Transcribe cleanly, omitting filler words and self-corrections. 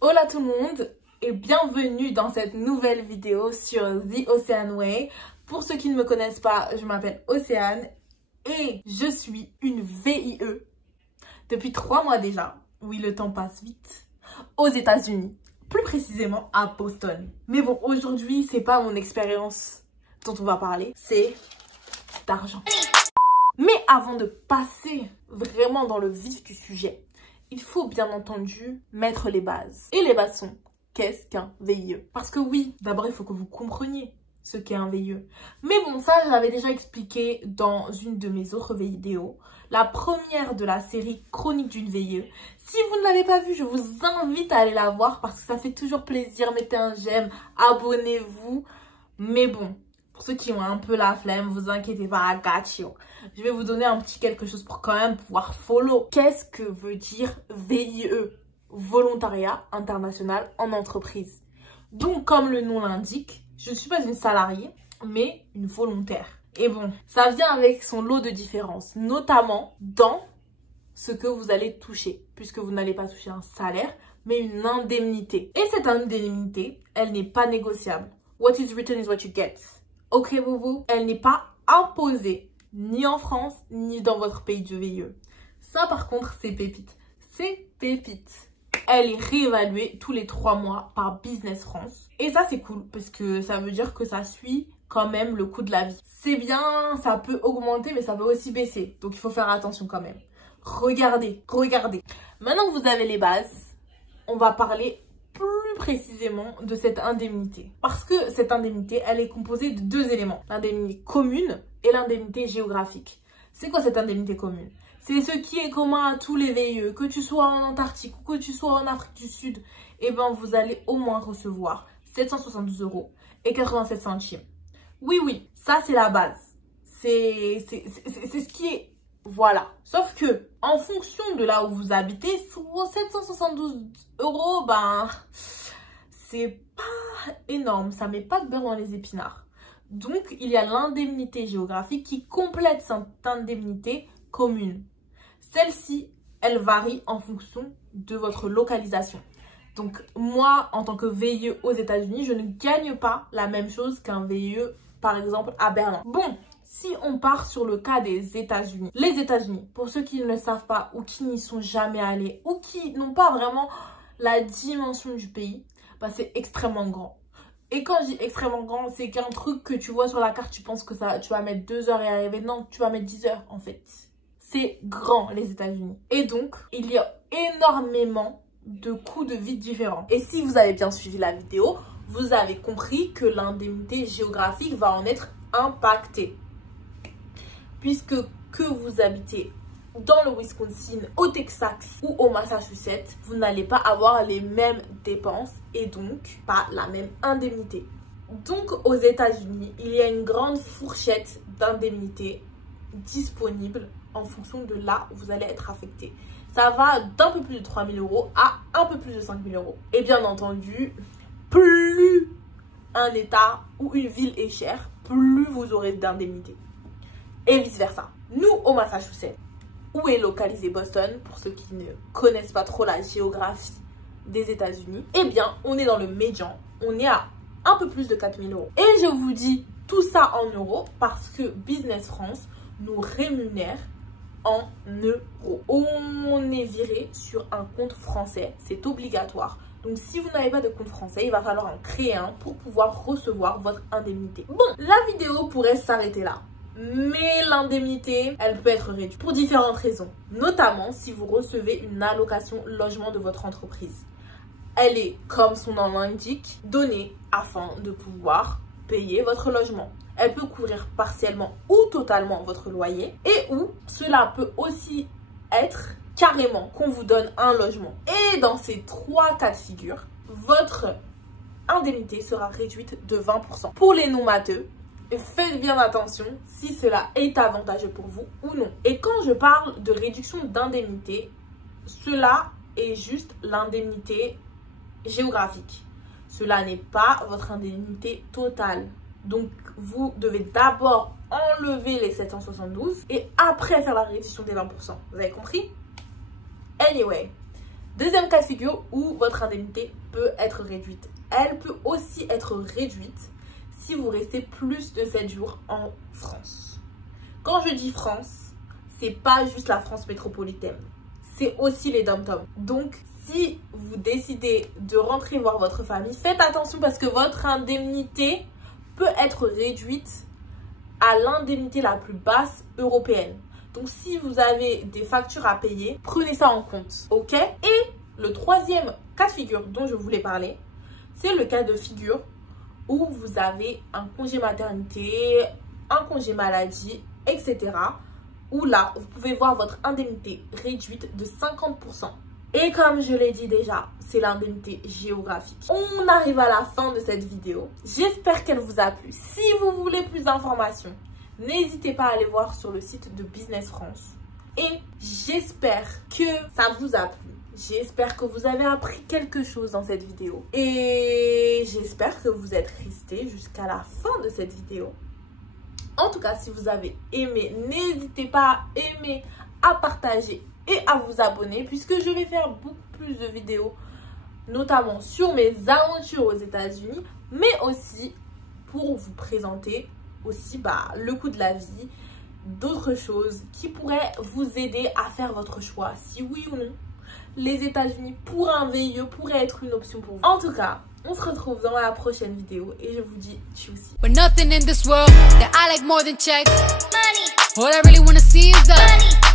Hola tout le monde et bienvenue dans cette nouvelle vidéo sur The Ocean Way. Pour ceux qui ne me connaissent pas, je m'appelle Océane et je suis une VIE depuis 3 mois déjà. Oui, le temps passe vite. Aux États-Unis, plus précisément à Boston. Mais bon, aujourd'hui, c'est pas mon expérience dont on va parler, c'est d'argent. Mais avant de passer vraiment dans le vif du sujet, il faut bien entendu mettre les bases. Et les bases sont, qu'est-ce qu'un VIE? Parce que oui, d'abord il faut que vous compreniez ce qu'est un VIE. Mais bon, ça je l'avais déjà expliqué dans une de mes autres vidéos. La première de la série Chronique d'une VIE. Si vous ne l'avez pas vue, je vous invite à aller la voir parce que ça fait toujours plaisir. Mettez un j'aime, abonnez-vous. Mais bon, pour ceux qui ont un peu la flemme, vous inquiétez pas, I got you. Je vais vous donner un petit quelque chose pour quand même pouvoir follow. Qu'est-ce que veut dire VIE? Volontariat international en entreprise. Donc, comme le nom l'indique, je ne suis pas une salariée, mais une volontaire. Et bon, ça vient avec son lot de différences, notamment dans ce que vous allez toucher, puisque vous n'allez pas toucher un salaire, mais une indemnité. Et cette indemnité, elle n'est pas négociable. What is written is what you get. Ok, boubou? Elle n'est pas imposée, ni en France, ni dans votre pays de VIE. Ça, par contre, c'est pépite. C'est pépite. Elle est réévaluée tous les 3 mois par Business France. Et ça, c'est cool, parce que ça veut dire que ça suit quand même le coût de la vie. C'est bien, ça peut augmenter, mais ça peut aussi baisser. Donc, il faut faire attention quand même. Regardez, regardez. Maintenant que vous avez les bases, on va parler plus précisément de cette indemnité. Parce que cette indemnité, elle est composée de 2 éléments. L'indemnité commune et l'indemnité géographique. C'est quoi cette indemnité commune? C'est ce qui est commun à tous les VIE. Que tu sois en Antarctique ou que tu sois en Afrique du Sud, eh ben vous allez au moins recevoir 772 € et 87 centimes. Oui, oui, ça c'est la base. C'est ce qui est... Voilà. Sauf que, en fonction de là où vous habitez, sur 772 €, ben, c'est pas énorme. Ça met pas de beurre dans les épinards. Donc, il y a l'indemnité géographique qui complète cette indemnité commune. Celle-ci, elle varie en fonction de votre localisation. Donc, moi, en tant que VIE aux États-Unis, je ne gagne pas la même chose qu'un VIE, par exemple, à Berlin. Bon. Si on part sur le cas des États-Unis, les États-Unis, pour ceux qui ne le savent pas ou qui n'y sont jamais allés ou qui n'ont pas vraiment la dimension du pays, bah c'est extrêmement grand. Et quand je dis extrêmement grand, c'est qu'un truc que tu vois sur la carte, tu penses que ça, tu vas mettre 2 heures et arriver. Non, tu vas mettre 10 heures en fait. C'est grand les États-Unis. Et donc, il y a énormément de coûts de vie différents. Et si vous avez bien suivi la vidéo, vous avez compris que l'indemnité géographique va en être impactée. Puisque que vous habitez dans le Wisconsin, au Texas ou au Massachusetts, vous n'allez pas avoir les mêmes dépenses et donc pas la même indemnité. Donc aux États-Unis, il y a une grande fourchette d'indemnités disponibles en fonction de là où vous allez être affecté. Ça va d'un peu plus de 3 000 € à un peu plus de 5 000 €. Et bien entendu, plus un État ou une ville est cher, plus vous aurez d'indemnités. Et vice versa. Nous, au Massachusetts, où est localisé Boston, pour ceux qui ne connaissent pas trop la géographie des États-Unis, eh bien, on est dans le médian. On est à un peu plus de 4 000 €. Et je vous dis tout ça en euros parce que Business France nous rémunère en euros. On est viré sur un compte français. C'est obligatoire. Donc, si vous n'avez pas de compte français, il va falloir en créer un pour pouvoir recevoir votre indemnité. Bon, la vidéo pourrait s'arrêter là. Mais l'indemnité, elle peut être réduite pour différentes raisons. Notamment si vous recevez une allocation logement de votre entreprise. Elle est, comme son nom l'indique, donnée afin de pouvoir payer votre logement. Elle peut couvrir partiellement ou totalement votre loyer. Et ou cela peut aussi être carrément qu'on vous donne un logement. Et dans ces 3 cas de figure, votre indemnité sera réduite de 20%. Pour les non-matheux, faites bien attention si cela est avantageux pour vous ou non. Et quand je parle de réduction d'indemnité, cela est juste l'indemnité géographique. Cela n'est pas votre indemnité totale. Donc, vous devez d'abord enlever les 772 et après faire la réduction des 20%. Vous avez compris? Anyway, Deuxième cas de figure où votre indemnité peut être réduite. Elle peut aussi être réduite si vous restez plus de 7 jours en France. Quand je dis France, c'est pas juste la France métropolitaine, c'est aussi les dom-toms. Donc, si vous décidez de rentrer voir votre famille, faites attention parce que votre indemnité peut être réduite à l'indemnité la plus basse européenne. Donc, si vous avez des factures à payer, prenez ça en compte, ok? Et le troisième cas de figure dont je voulais parler, c'est le cas de figure où vous avez un congé maternité, un congé maladie, etc. Où là, vous pouvez voir votre indemnité réduite de 50%. Et comme je l'ai dit déjà, c'est l'indemnité géographique. On arrive à la fin de cette vidéo. J'espère qu'elle vous a plu. Si vous voulez plus d'informations, n'hésitez pas à aller voir sur le site de Business France. Et j'espère que ça vous a plu. J'espère que vous avez appris quelque chose dans cette vidéo. Et j'espère que vous êtes restés jusqu'à la fin de cette vidéo. En tout cas, si vous avez aimé, n'hésitez pas à aimer, à partager et à vous abonner puisque je vais faire beaucoup plus de vidéos, notamment sur mes aventures aux États-Unis, mais aussi pour vous présenter aussi le coût de la vie, d'autres choses qui pourraient vous aider à faire votre choix, si oui ou non les États-Unis pour un VIE pourrait être une option pour vous. En tout cas, on se retrouve dans la prochaine vidéo et je vous dis tchuss. But nothing in this world that I like more than checks. Money. All I really wanna see is the money.